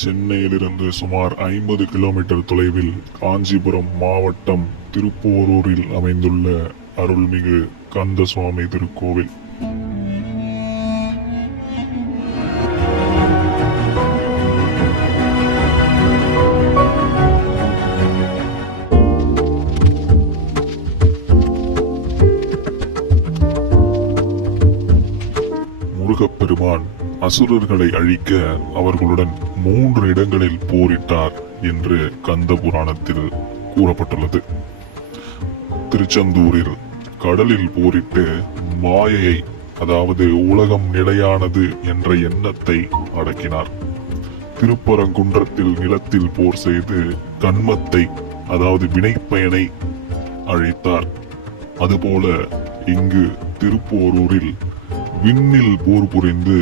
சென்னையிலிருந்து சுமார் 50 கிலோமீட்டர் தொலைவில் காஞ்சிபுரம் மாவட்டம் திருப்போரூரில் அமைந்துள்ள அருள்மிகு கந்தசுவாமி திருக்கோவில். முருகப்பெருமான் அசுரர்களை அழிக்க அவர்களுடன் 3 இடங்களில் போரிட்டார் என்று கந்த புராணத்தில் கூறப்பட்டுள்ளது. திருச்செந்தூரில் கடலில் போரிட்டு மாயையை, அதாவது உலகம் நிலையானது என்ற எண்ணத்தை அடக்கினார். திருப்பரங்குன்றத்தில் நிலத்தில் போர் செய்து கண்மத்தை, அதாவது வினைப்பயனை அழித்தார். அதுபோல இங்கு திருப்போரூரில் விண்ணில் போர் புரிந்து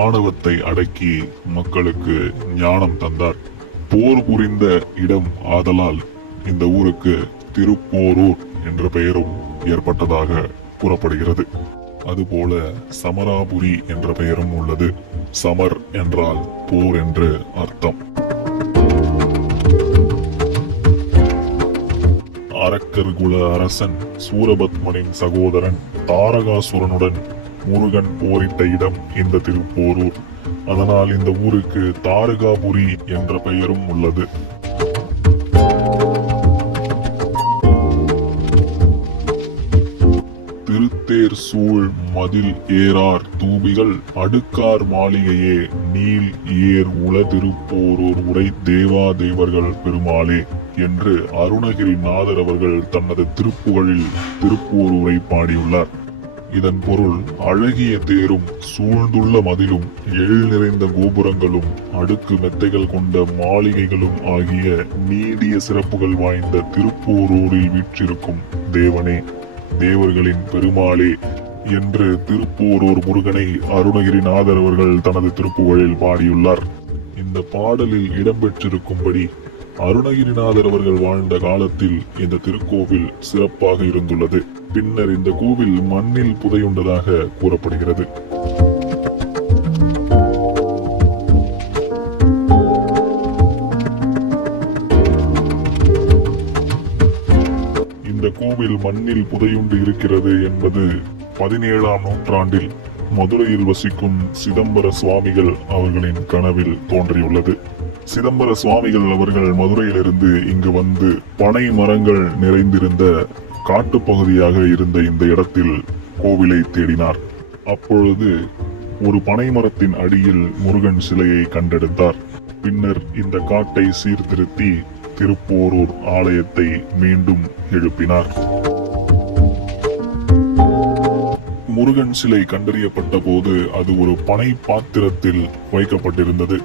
ஆணவத்தை அடக்கி மக்களுக்கு ஞானம் தந்தார். போர் புரிந்த இடம் ஆதலால் இந்த ஊருக்கு திருப்போரூர் என்ற பெயரும் ஏற்பட்டதாக கூறப்படுகிறது. அதுபோல சமராபுரி என்ற பெயரும் உள்ளது. சமர் என்றால் போர் என்று அர்த்தம். அரக்கர் குல அரசன் சூரபத்மனின் சகோதரன் தாரகாசுரனுடன் முருகன் போரிட்ட இடம் இந்த திருப்போரூர். அதனால் இந்த ஊருக்கு தாரகாபுரி என்ற பெயரும் உள்ளது. திருத்தேர் சூழ் மதில் ஏறார் தூபிகள் அடுக்கார் மாளிகையே நீல் ஏர் உல திருப்போரூர் உரை தேவா தேவர்கள் பெருமாளே என்று அருணகிரிநாதர் அவர்கள் தனது திருப்புகழில் திருப்போரூரை பாடியுள்ளார். இதன் பொருள் அழகிய தேரும் சூழ்ந்துள்ள மதிலும் எழில் நிறைந்த கோபுரங்களும் அடுக்கு மெத்தைகள் கொண்ட மாளிகைகளும் ஆகிய நீடிய சிறப்புகள் வாய்ந்த திருப்போரூரில் வீற்றிருக்கும் தேவனே, தேவர்களின் பெருமாளே என்று திருப்போரூர் முருகனை அருணகிரிநாதர் அவர்கள் தனது திருப்புகழில் பாடியுள்ளார். இந்த பாடலில் இடம்பெற்றிருக்கும்படி அருணகிரிநாதர் அவர்கள் வாழ்ந்த காலத்தில் இந்த திருக்கோவில் சிறப்பாக இருந்துள்ளது. பின்னர் இந்த கோவில் மண்ணில் புதையுண்டதாக கூறப்படுகிறது. இந்த கோவில் மண்ணில் புதையுண்டு இருக்கிறது என்பது 17ஆம் நூற்றாண்டில் மதுரையில் வசிக்கும் சிதம்பர சுவாமிகள் அவர்களின் கனவில் தோன்றியுள்ளது. சிதம்பர சுவாமிகள் அவர்கள் மதுரையிலிருந்து இங்கு வந்து பனை மரங்கள் நிறைந்திருந்த காட்டுப்பகுதியாக இருந்த இந்த இடத்தில் கோவிலை தேடினார். அப்பொழுது ஒரு பனை மரத்தின் அடியில் முருகன் சிலையை கண்டெடுத்தார். பின்னர் இந்த காட்டை சீர்திருத்தி திருப்போரூர் ஆலயத்தை மீண்டும் எழுப்பினார். முருகன் சிலை கண்டறியப்பட்ட போது அது ஒரு பனை பாத்திரத்தில் வைக்கப்பட்டிருந்தது.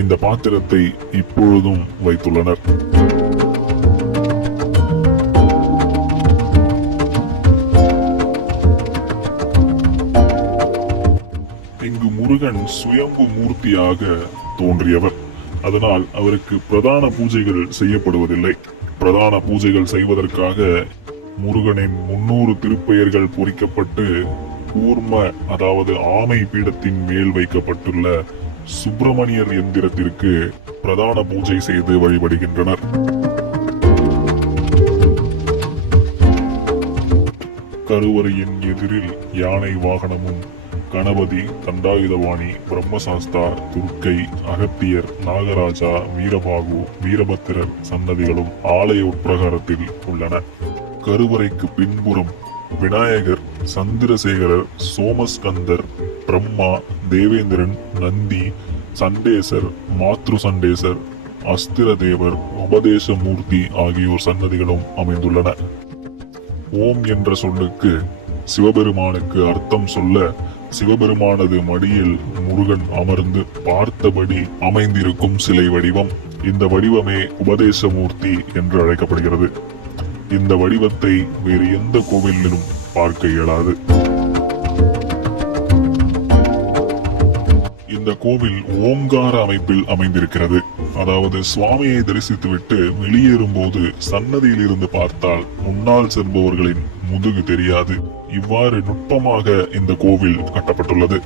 இந்த பாத்திரத்தை இப்பொழுதும் வைத்துள்ளனர். இங்கு முருகன் சுயம்பு மூர்த்தியாக தோன்றியவர். அதனால் அவருக்கு பிரதான பூஜைகள் செய்யப்படுவதில்லை. பிரதான பூஜைகள் செய்வதற்காக முருகனின் 300 திருப்பெயர்கள் பொறிக்கப்பட்டு கூர்ம, அதாவது ஆமை பீடத்தின் மேல் வைக்கப்பட்டுள்ள சுப்பிரமணியர் எந்திரத்திற்கு பிரதான பூஜை செய்து வழிபடுகின்றனர். கருவறையின் எதிரில் யானை வாகனமும் கணபதி, தண்டாயுதவாணி, பிரம்மசாஸ்தா, துர்க்கை, அகத்தியர், நாகராஜா, வீரபாகு, வீரபத்திரர் சன்னதிகளும் ஆலய உட்பிரகாரத்தில் உள்ளன. கருவறைக்கு பின்புறம் விநாயகர், சந்திரசேகரர், சோமஸ்கந்தர், பிரம்மா, தேவேந்திரன், நந்தி, சண்டேசர், மாத்ரு சண்டேசர், அஸ்திரதேவர், உபதேசமூர்த்தி ஆகியோர் சன்னதிகளும் அமைந்துள்ளன. ஓம் என்ற சொல்லுக்கு சிவபெருமானுக்கு அர்த்தம் சொல்ல சிவபெருமானது மடியில் முருகன் அமர்ந்து பார்த்தபடி அமைந்திருக்கும் சிலை வடிவம். இந்த வடிவமே உபதேசமூர்த்தி என்று அழைக்கப்படுகிறது. இந்த வடிவத்தை வேறு எந்த கோவிலிலும் பார்க்க இயலாது. இந்த கோவில் ஓங்கார அமைப்பில் அமைந்திருக்கிறது. அதாவது சுவாமியை தரிசித்துவிட்டு வெளியேறும் போது சன்னதியில் இருந்து பார்த்தால் முன்னால் செல்பவர்களின் முதுகு தெரியாது. இவ்வாறு நுட்பமாக இந்த கோவில் கட்டப்பட்டுள்ளது.